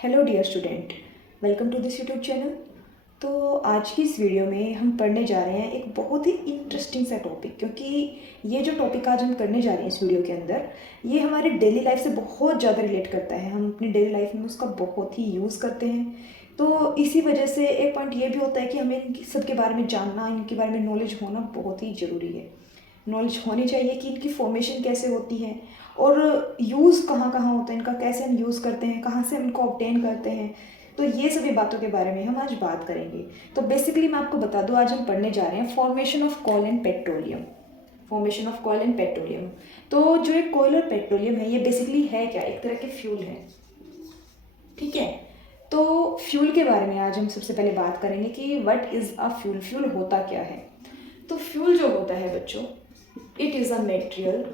Hello dear student, welcome to this YouTube channel. तो आज की इस वीडियो में हम पढ़ने जा रहे हैं एक बहुत ही इंटरेस्टिंग सा टॉपिक, क्योंकि ये जो टॉपिक आज हम करने जा रहे हैं इस वीडियो के अंदर, ये हमारे डेली लाइफ से बहुत ज़्यादा रिलेट करता है। हम अपनी डेली लाइफ में उसका बहुत ही यूज़ करते हैं। तो इसी वजह से एक पॉइंट ये भी होता है कि हमें इनकी सबके बारे में जानना, इनके बारे में नॉलेज होना बहुत ही ज़रूरी है। नॉलेज होनी चाहिए कि इनकी फॉर्मेशन कैसे होती है और यूज़ कहाँ कहाँ होता है इनका, कैसे हम यूज़ करते हैं, कहाँ से हम इनको ऑब्टेन करते हैं। तो ये सभी बातों के बारे में हम आज बात करेंगे। तो बेसिकली मैं आपको बता दूं, आज हम पढ़ने जा रहे हैं formation of coal and petroleum. Formation of coal and petroleum. तो जो एक कोल और पेट्रोलियम है, ये बेसिकली है क्या, एक तरह के फ्यूल है। ठीक है, तो फ्यूल के बारे में आज हम सबसे पहले बात करेंगे कि what is a fuel. Fuel होता क्या है। तो फ्यूल जो होता है बच्चों, इट इज़ अ मेटेरियल,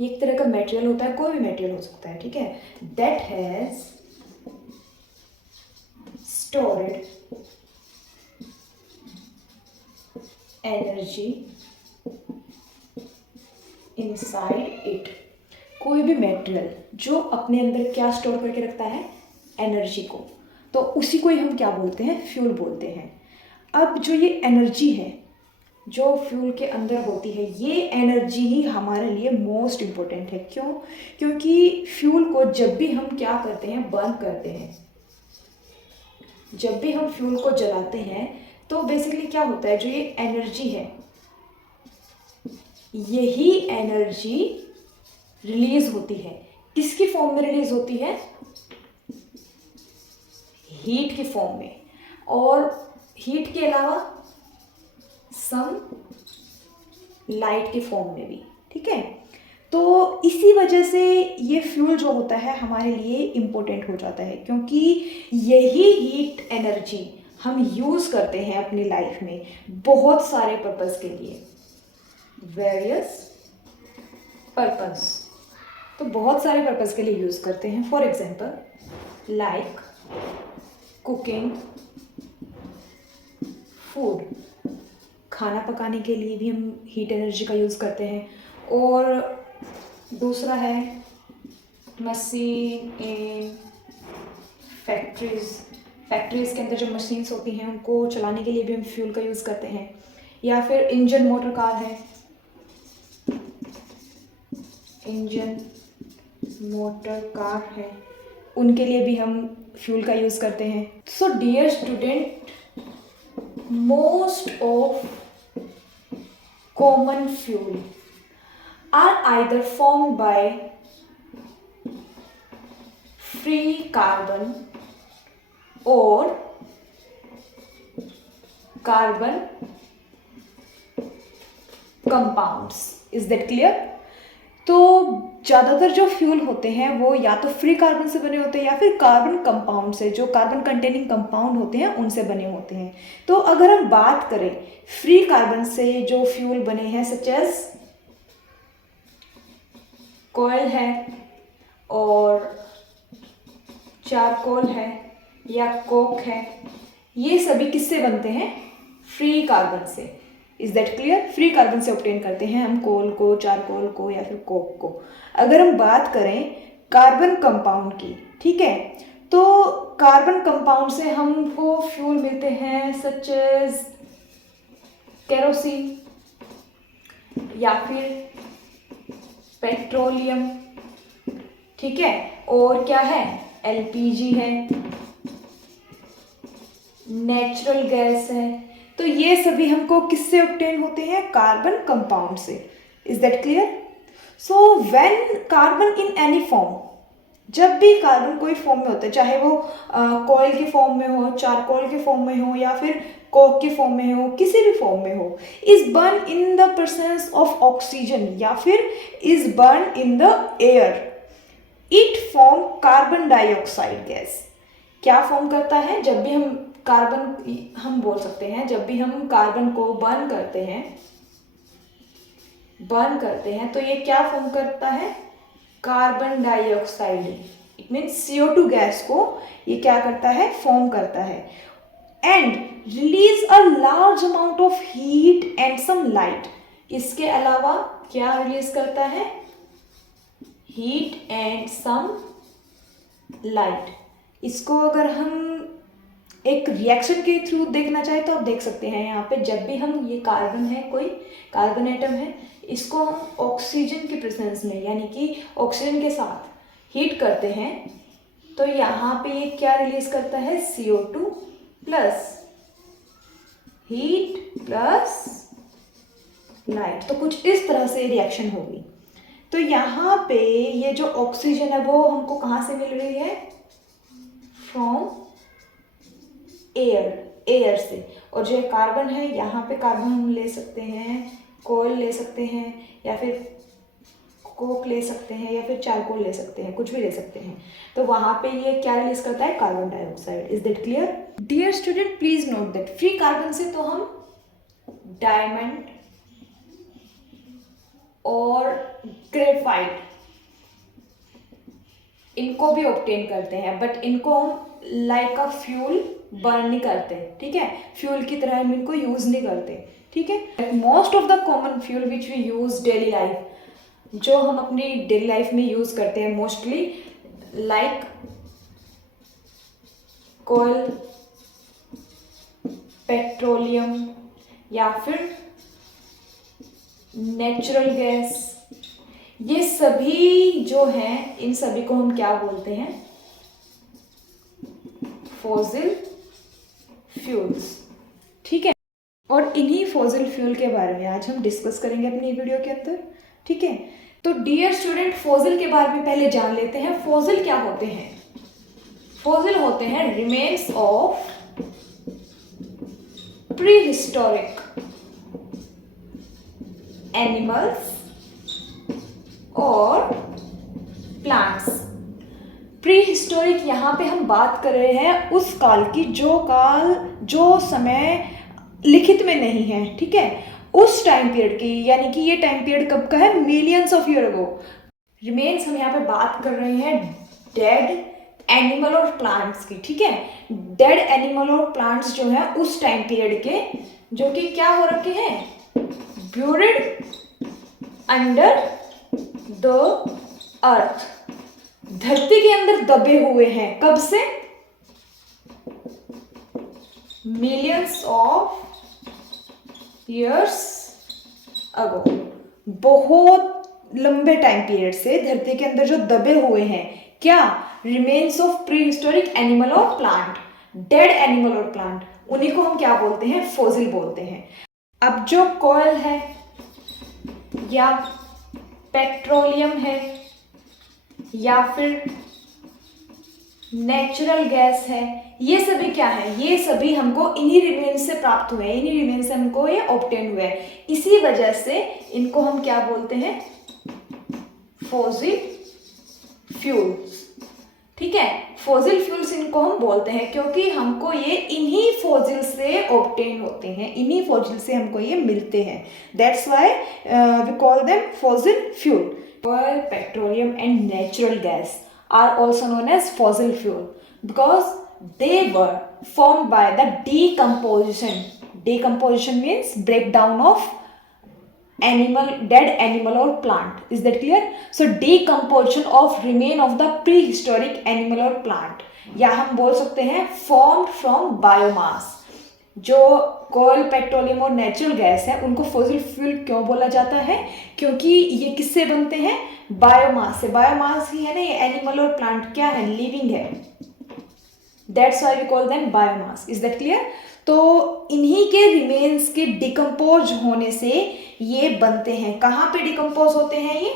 एक तरह का मेटेरियल होता है, कोई भी मेटेरियल हो सकता है, ठीक है, that has stored energy inside it. कोई भी मेटेरियल जो अपने अंदर क्या स्टोर करके रखता है, एनर्जी को, तो उसी को ही हम क्या बोलते हैं, फ्यूल बोलते हैं। अब जो ये एनर्जी है जो फ्यूल के अंदर होती है, ये एनर्जी ही हमारे लिए मोस्ट इम्पोर्टेंट है। क्यों? क्योंकि फ्यूल को जब भी हम क्या करते हैं, बर्न करते हैं, जब भी हम फ्यूल को जलाते हैं, तो बेसिकली क्या होता है, जो ये एनर्जी है, यही एनर्जी रिलीज होती है। किसकी फॉर्म में रिलीज होती है? हीट की फॉर्म में, और हीट के अलावा सम लाइट के फॉर्म में भी। ठीक है, तो इसी वजह से ये फ्यूल जो होता है हमारे लिए इम्पोर्टेंट हो जाता है, क्योंकि यही हीट एनर्जी हम यूज़ करते हैं अपनी लाइफ में बहुत सारे पर्पस के लिए, वेरियस पर्पस। तो बहुत सारे पर्पस के लिए यूज़ करते हैं। For example like cooking, food, खाना पकाने के लिए भी हम हीट एनर्जी का यूज़ करते हैं। और दूसरा है मशीन इन फैक्ट्रीज, फैक्ट्रीज के अंदर जो मशीन्स होती हैं उनको चलाने के लिए भी हम फ्यूल का यूज़ करते हैं। या फिर इंजन मोटर कार है, इंजन मोटर कार है, उनके लिए भी हम फ्यूल का यूज़ करते हैं। So dear student, most of common fuel are either formed by free carbon or carbon compounds. Is that clear? तो ज़्यादातर जो फ्यूल होते हैं वो या तो फ्री कार्बन से बने होते हैं या फिर कार्बन कंपाउंड से, जो कार्बन कंटेनिंग कंपाउंड होते हैं उनसे बने होते हैं। तो अगर हम बात करें फ्री कार्बन से जो फ्यूल बने हैं, सच एज कोयल है और चारकोल है या कोक है, ये सभी किससे बनते हैं? फ्री कार्बन से। Is that clear? Free carbon से ऑब्टेन करते हैं हम कोल को, चारकोल को या फिर कोक को। अगर हम बात करें कार्बन कंपाउंड की, ठीक है, तो कार्बन कंपाउंड से हमको फ्यूल मिलते हैं सच एज केरोसिन या फिर पेट्रोलियम, ठीक है, और क्या है, एलपीजी है, नेचुरल गैस है। तो ये सभी हमको किससे ऑब्टेन होते हैं? कार्बन कंपाउंड से। Is that clear? So when carbon in any form, जब भी कार्बन कोई फॉर्म में होता है, चाहे वो कोयल के फॉर्म में हो, चारकोल के फॉर्म में हो या फिर कोक के फॉर्म में हो, किसी भी फॉर्म में हो, is burn in the presence of oxygen या फिर is burn in the air, it form carbon dioxide gas. क्या फॉर्म करता है? जब भी हम कार्बन, हम बोल सकते हैं, जब भी हम कार्बन को बर्न करते हैं तो ये क्या फॉर्म करता है? Carbon dioxide. It means CO2 gas को ये क्या करता है? फॉर्म करता है, and release a large amount of heat and some light. इसके अलावा क्या रिलीज करता है? Heat and some light. इसको अगर हम एक रिएक्शन के थ्रू देखना चाहे तो आप देख सकते हैं यहाँ पे, जब भी हम ये कार्बन है, कोई कार्बन एटम है, इसको हम ऑक्सीजन की प्रेजेंस में यानी कि ऑक्सीजन के साथ हीट करते हैं तो यहाँ पे ये क्या रिलीज करता है, CO2 plus heat plus light. तो कुछ इस तरह से रिएक्शन होगी। तो यहाँ पे ये जो ऑक्सीजन है वो हमको कहाँ से मिल रही है, फ्रॉम एयर से। और जो कार्बन है, यहाँ पे कार्बन हम ले सकते हैं, कोयल ले सकते हैं, या फिर कोक ले सकते हैं, या फिर चारकोल ले सकते हैं, कुछ भी ले सकते हैं। तो वहाँ पे ये क्या रिलीज करता है, carbon dioxide. Is that clear? Dear student, please note that free carbon से तो हम डायमंड और ग्रेफाइट इनको भी ऑब्टेन करते हैं, बट इनको हम लाइक अ फ्यूल बर्न नहीं करते, ठीक है, फ्यूल की तरह हम इनको यूज नहीं करते, ठीक है। Most of the common fuel which we use daily life, जो हम अपनी डेली लाइफ में यूज करते हैं मोस्टली, लाइक कोयल, पेट्रोलियम, या फिर नेचुरल गैस, ये सभी जो हैं, इन सभी को हम क्या बोलते हैं, फॉसिल फ्यूल्स, ठीक है। और इन्हीं फॉसिल फ्यूल के बारे में आज हम डिस्कस करेंगे अपनी वीडियो के अंदर, ठीक है। तो डियर स्टूडेंट, फॉसिल के बारे में पहले जान लेते हैं। फॉसिल क्या होते हैं? फॉसिल होते हैं remains of pre historic animals और प्लांट्स। प्री हिस्टोरिक यहाँ पे हम बात कर रहे हैं उस काल की जो समय लिखित में नहीं है, ठीक है, उस टाइम पीरियड की, यानी कि ये टाइम पीरियड कब का है, millions of year ago. Remains हम यहाँ पे बात कर रहे हैं डेड एनिमल और प्लांट्स की, ठीक है। डेड एनिमल और प्लांट्स जो है उस टाइम पीरियड के, जो कि क्या हो रखे हैं, ब्यूरिड अंडर द अर्थ, धरती के अंदर दबे हुए हैं। कब से? मिलियंस ऑफ ईयर्स अगो, बहुत लंबे टाइम पीरियड से धरती के अंदर जो दबे हुए हैं, क्या, remains of pre historic animal और प्लांट, डेड एनिमल और प्लांट, उन्हीं को हम क्या बोलते हैं, फॉसिल बोलते हैं। अब जो कोयल है या पेट्रोलियम है या फिर नेचुरल गैस है, ये सभी क्या है, ये सभी हमको इन्हीं रिमेन्स से प्राप्त हुए हैं, इन्हीं रिमेन्स से हमको ये ऑब्टेन हुए हैं। इसी वजह से इनको हम क्या बोलते हैं, फॉसिल फ्यूल्स, ठीक है। फॉसिल फ्यूल्स इनको हम बोलते हैं क्योंकि हमको ये इन्हीं फॉसिल से ऑब्टेन होते हैं, इन्हीं फॉसिल से हमको ये मिलते हैं। That's why we call them fossil fuel. Oil, petroleum and natural gas are also known as fossil fuel because they were formed by the decomposition. Decomposition means breakdown of dead animal or plant. Is that clear? So decomposition of remain of the prehistoric animal or plant, या हम बोल सकते हैं formed from biomass. जो कोयल, petroleum और natural gas है उनको fossil fuel क्यों बोला जाता है, क्योंकि ये किससे बनते हैं, बायोमास से। बायोमास ही है ना, ये एनिमल और प्लांट क्या है, लिविंग है, that's why we call them biomass. Is that clear? तो इन्हीं के रिमेन्स के डिकम्पोज होने से ये बनते हैं। कहाँ पे डिकम्पोज होते हैं ये,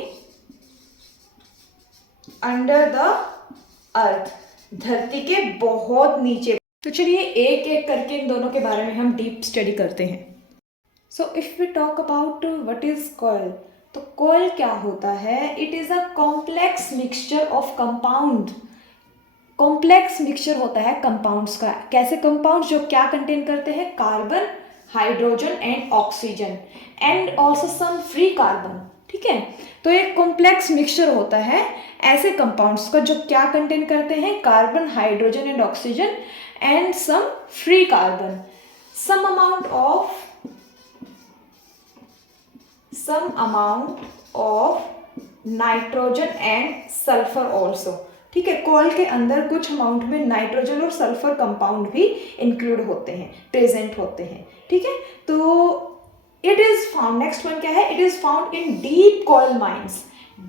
अंडर द अर्थ, धरती के बहुत नीचे। तो चलिए एक एक करके इन दोनों के बारे में हम डीप स्टडी करते हैं। So if we talk about what is coal, तो कॉयल क्या होता है, it is a complex mixture of compound. Complex mixture होता है कंपाउंड्स का। कैसे कंपाउंड्स, जो क्या कंटेन करते हैं, carbon, hydrogen and oxygen and also some free carbon, ठीक है। तो एक कॉम्प्लेक्स मिक्सचर होता है ऐसे कंपाउंड्स का जो क्या कंटेन करते हैं, carbon, hydrogen and oxygen and some free carbon, some amount of nitrogen and sulphur also. ठीक है, कॉयल के अंदर कुछ अमाउंट में नाइट्रोजन और सल्फर कंपाउंड भी इंक्लूड होते हैं, प्रेजेंट होते हैं। ठीक है, तो it is found, next one क्या है, it is found in deep coil mines,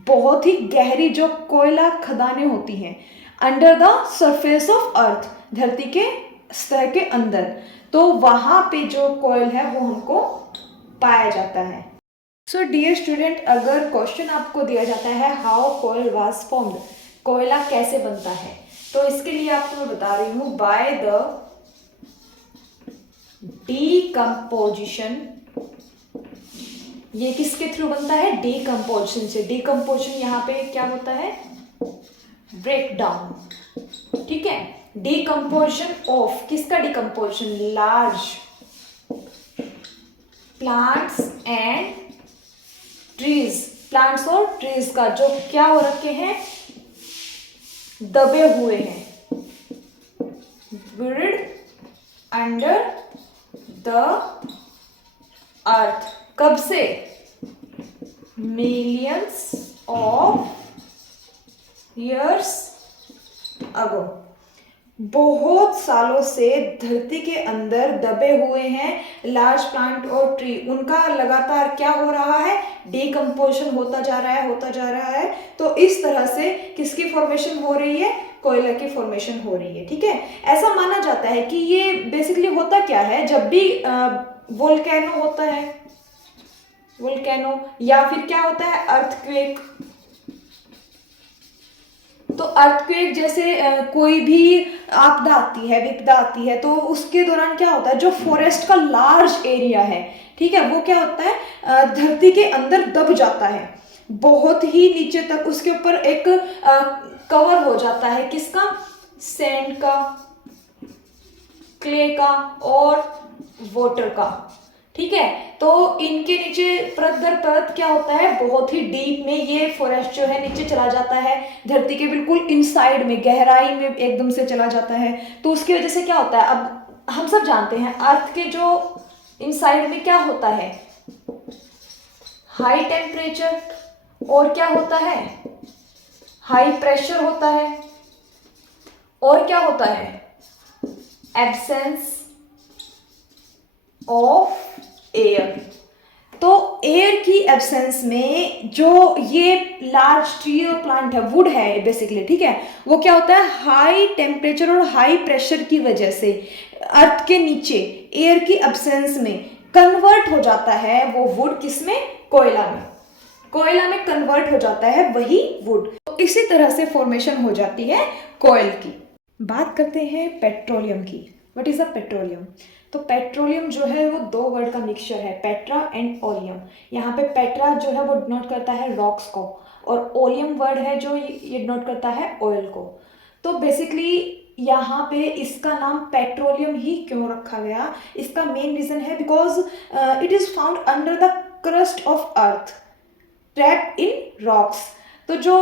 बहुत ही गहरी जो कोयला खदानें होती हैं, under the surface of earth, धरती के सतह के अंदर, तो वहां पे जो कोयल है वो हमको पाया जाता है। सो डियर स्टूडेंट, अगर क्वेश्चन आपको दिया जाता है हाउ कोयल वाज फॉर्म्ड, कोयला कैसे बनता है, तो इसके लिए आपको मैं बता रही हूं बाय द डीकम्पोजिशन। ये किसके थ्रू बनता है, डीकम्पोजिशन से। डीकम्पोजिशन यहाँ पे क्या होता है, ब्रेक डाउन। ठीक है, डीकम्पोजिशन ऑफ, किसका decomposition, large plants and trees, plants और ट्रीज का, जो क्या हो रखे हैं, दबे हुए हैं, buried अंडर द अर्थ, कब से, मिलियंस ऑफ ईयर्स अगो, बहुत सालों से धरती के अंदर दबे हुए हैं लार्ज प्लांट और ट्री, उनका लगातार क्या हो रहा है, डीकम्पोजिशन होता जा रहा है, होता जा रहा है। तो इस तरह से किसकी फॉर्मेशन हो रही है, कोयला की फॉर्मेशन हो रही है। ठीक है, ऐसा माना जाता है कि ये बेसिकली होता क्या है, जब भी वोल्केनो होता है, वोल्केनो, या फिर क्या होता है, अर्थक्वेक, तो अर्थक्वेक जैसे कोई भी आपदा आती है, विपदा आती है, तो उसके दौरान क्या होता है, जो फॉरेस्ट का लार्ज एरिया है, ठीक है, वो क्या होता है, धरती के अंदर दब जाता है, बहुत ही नीचे तक, उसके ऊपर एक कवर हो जाता है, किसका, सैंड का, क्ले का और वाटर का। ठीक है, तो इनके नीचे परत दर परत क्या होता है, बहुत ही डीप में ये फॉरेस्ट जो है नीचे चला जाता है, धरती के बिल्कुल इनसाइड में, गहराई में एकदम से चला जाता है। तो उसकी वजह से क्या होता है, अब हम सब जानते हैं अर्थ के जो इनसाइड में क्या होता है, हाई टेम्परेचर, और क्या होता है, हाई प्रेशर होता है, और क्या होता है, एब्सेंस ऑफ एयर। तो एयर की एब्सेंस में जो ये लार्ज ट्री और प्लांट है, वुड है बेसिकली, ठीक है, वो क्या होता है, हाई टेम्परेचर और हाई प्रेशर की वजह से अर्थ के नीचे एयर की एब्सेंस में कन्वर्ट हो जाता है वो वुड, किसमें, कोयला में, कोयला में कन्वर्ट हो जाता है वही वुड। तो इसी तरह से फॉर्मेशन हो जाती है कोयल की। बात करते हैं पेट्रोलियम की। What is a petroleum? तो पेट्रोलियम जो है वो दो वर्ड का मिक्सचर है, पेट्रा एंड ओलियम। यहाँ पे पेट्रा जो है वो डिनोट करता है रॉक्स को, और ओलियम वर्ड है जो ये डिनोट करता है ऑयल को। तो बेसिकली यहाँ पे इसका नाम पेट्रोलियम ही क्यों रखा गया, इसका मेन रीजन है because it is found under the crust of earth, trap in rocks. तो जो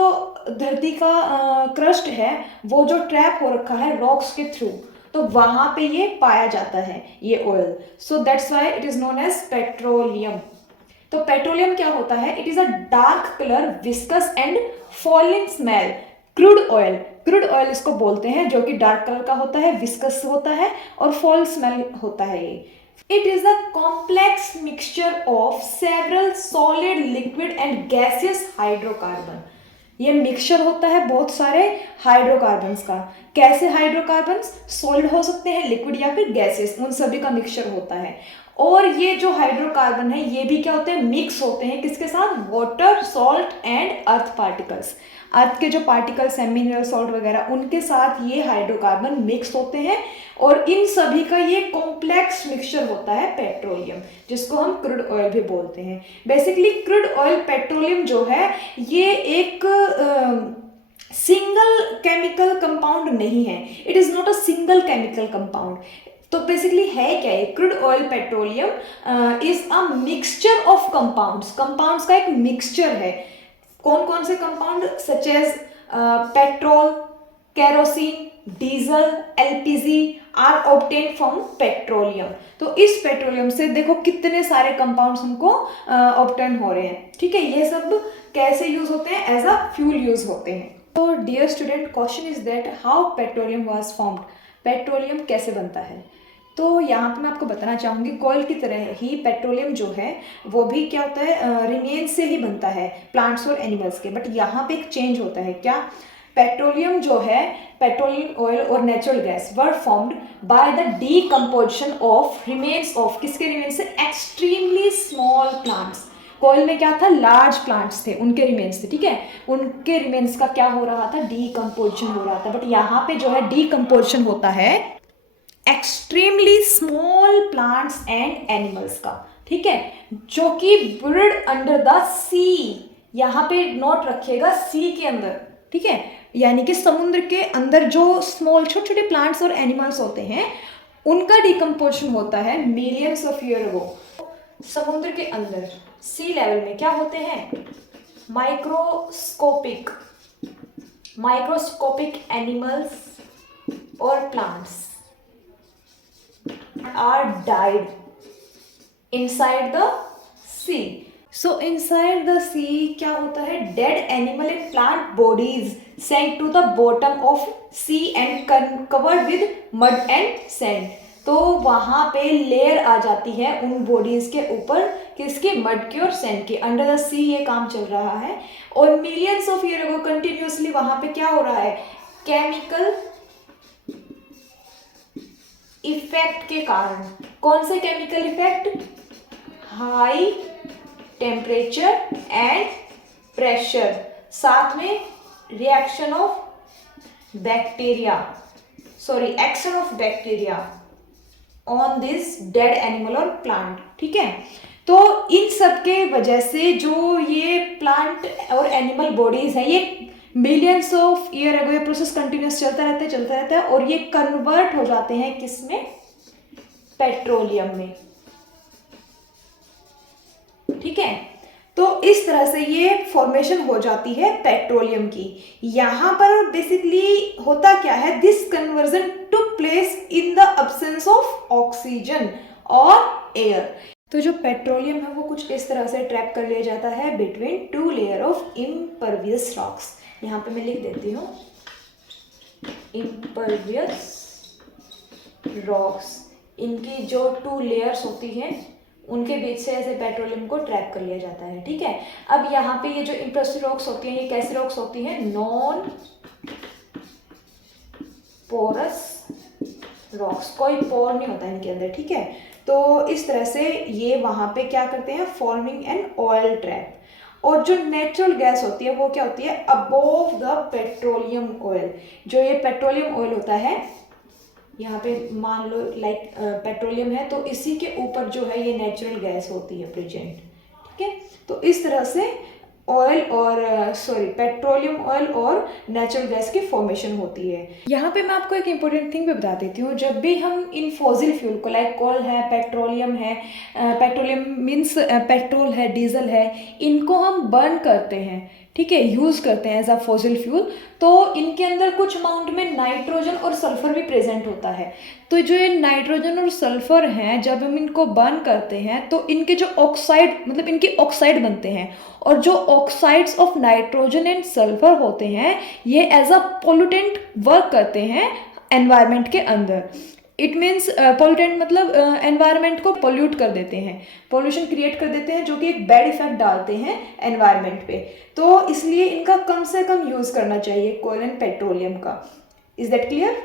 धरती का क्रस्ट है वो जो ट्रैप हो रखा है रॉक्स के थ्रू, तो वहां पे ये पाया जाता है ये oil. So that's why it is known as petroleum. तो पेट्रोलियम क्या होता है, it is a dark colour viscous and falling smell crude oil. Crude oil इसको बोलते हैं, जो कि डार्क कलर का होता है, विस्कस होता है और फॉल स्मेल होता है ये। It is a complex mixture of several solid, liquid and gaseous hydrocarbon। ये मिक्सचर होता है बहुत सारे हाइड्रोकार्बन्स का। कैसे हाइड्रोकार्बन्स? सॉलिड हो सकते हैं, लिक्विड या फिर गैसेस, उन सभी का मिक्सचर होता है। और ये जो हाइड्रोकार्बन है ये भी क्या होते हैं, मिक्स होते हैं, किसके साथ, water, salt and earth particles. Earth के जो पार्टिकल्स हैं, मिनरल सॉल्ट वगैरह, उनके साथ ये हाइड्रोकार्बन मिक्स होते हैं, और इन सभी का ये कॉम्प्लेक्स मिक्सचर होता है पेट्रोलियम, जिसको हम क्रूड ऑयल भी बोलते हैं। बेसिकली क्रूड ऑयल, पेट्रोलियम जो है ये एक सिंगल केमिकल कंपाउंड नहीं है, it is not a single chemical compound. तो बेसिकली है क्या ये crude oil petroleum is a mixture of compounds, compounds का एक मिक्सचर है। कौन कौन से compound, such as petrol, kerosene, diesel, LPG are obtain from petroleum. तो इस पेट्रोलियम से देखो कितने सारे कंपाउंड्स हमको ऑब्टेन हो रहे हैं, ठीक है। ये सब कैसे यूज होते हैं, एज अ फ्यूल यूज होते हैं। तो dear student, question is that how petroleum was formed, petroleum कैसे बनता है। तो यहाँ पे मैं आपको बताना चाहूँगी, कोयल की तरह ही पेट्रोलियम जो है वो भी क्या होता है, रिमेन्स से ही बनता है, प्लांट्स और एनिमल्स के। बट यहाँ पे एक चेंज होता है, क्या, पेट्रोलियम जो है, पेट्रोलियम ऑयल और natural gas were formed by the decomposition of remains of, किसके रिमेन्स से, एक्सट्रीमली स्मॉल प्लांट्स। कोयल में क्या था, लार्ज प्लांट्स थे, उनके रिमेन्स थे, ठीक है। उनके रिमेन्स का क्या हो रहा था, डीकम्पोजिशन हो रहा था। बट यहाँ पे जो है डीकम्पोजिशन होता है extremely small plants and animals का, ठीक है, जो कि ब्रीड अंडर द सी। यहाँ पे नोट रखिएगा, सी के अंदर, ठीक है, यानी कि समुद्र के अंदर जो स्मॉल छोटे छोटे प्लांट्स और एनिमल्स होते हैं उनका डिकम्पोजिशन होता है मिलियंस ऑफ ईयर अगो। समुद्र के अंदर सी लेवल में क्या होते हैं, माइक्रोस्कोपिक एनिमल्स और plants are died inside the sea. So inside the sea क्या होता है, dead animal and plant bodies sank to the bottom of sea and covered with mud and sand. तो वहाँ पे लेयर आ जाती है उन बॉडीज के ऊपर, किसके, मड की और सैंड की। अंडर द सी ये काम चल रहा है और millions of year ago continuously वहाँ पे क्या हो रहा है, केमिकल इफेक्ट के कारण। कौन से chemical effect, high temperature and pressure, साथ में reaction of bacteria, action of bacteria on this dead animal और प्लांट, ठीक है। तो इन सब के वजह से जो ये प्लांट और एनिमल बॉडीज हैं, ये मिलियंस ऑफ ईयर अगो ये प्रोसेस कंटिन्यूस चलता रहता है और ये कन्वर्ट हो जाते हैं किसमें, पेट्रोलियम में, ठीक है। तो इस तरह से ये फॉर्मेशन हो जाती है पेट्रोलियम की। यहाँ पर बेसिकली होता क्या है, this conversion took place in the absence of oxygen और एयर। तो जो पेट्रोलियम है वो कुछ इस तरह से ट्रैप कर लिया जाता है between two layer of impervious rocks. यहाँ पे मैं लिख देती हूँ, इम्परवियस रॉक्स, इनकी जो टू लेयर्स होती हैं उनके बीच से ऐसे पेट्रोलियम को ट्रैप कर लिया जाता है, ठीक है। अब यहाँ पे ये जो इम्परवियस रॉक्स होती हैं, ये कैसी रॉक्स होती हैं, नॉन पोरस रॉक्स, कोई पोर नहीं होता इनके अंदर, ठीक है। तो इस तरह से ये वहाँ पे क्या करते हैं, फॉर्मिंग एन ऑयल ट्रैप। और जो नेचुरल गैस होती है वो क्या होती है, अबोव द पेट्रोलियम ऑयल। जो ये पेट्रोलियम ऑयल होता है, यहाँ पे मान लो लाइक पेट्रोलियम है, तो इसी के ऊपर जो है ये नेचुरल गैस होती है प्रेजेंट, ठीक है। तो इस तरह से ऑयल और पेट्रोलियम ऑयल और नेचुरल गैस की फॉर्मेशन होती है। यहाँ पे मैं आपको एक इम्पोर्टेंट थिंग भी बता देती हूँ, जब भी हम इन फॉसिल फ्यूल को, लाइक कोल है, पेट्रोलियम है, पेट्रोलियम मीन्स पेट्रोल है, डीजल है, इनको हम बर्न करते हैं, ठीक है, यूज़ करते हैं एज अ फॉसिल फ्यूल, तो इनके अंदर कुछ अमाउंट में नाइट्रोजन और सल्फर भी प्रेजेंट होता है। तो जो ये नाइट्रोजन और सल्फर हैं, जब हम इनको बर्न करते हैं तो इनके जो ऑक्साइड, मतलब इनके ऑक्साइड बनते हैं, और जो oxides of nitrogen and sulphur होते हैं ये एज अ पोल्यूटेंट वर्क करते हैं एनवायरनमेंट के अंदर। इट मीन्स पोल्यूटेंट मतलब एनवायरनमेंट को पोल्यूट कर देते हैं, पोल्यूशन क्रिएट कर देते हैं, जो कि एक बैड इफेक्ट डालते हैं एनवायरनमेंट पे। तो इसलिए इनका कम से कम यूज़ करना चाहिए कोयल एंड पेट्रोलियम का। Is that clear?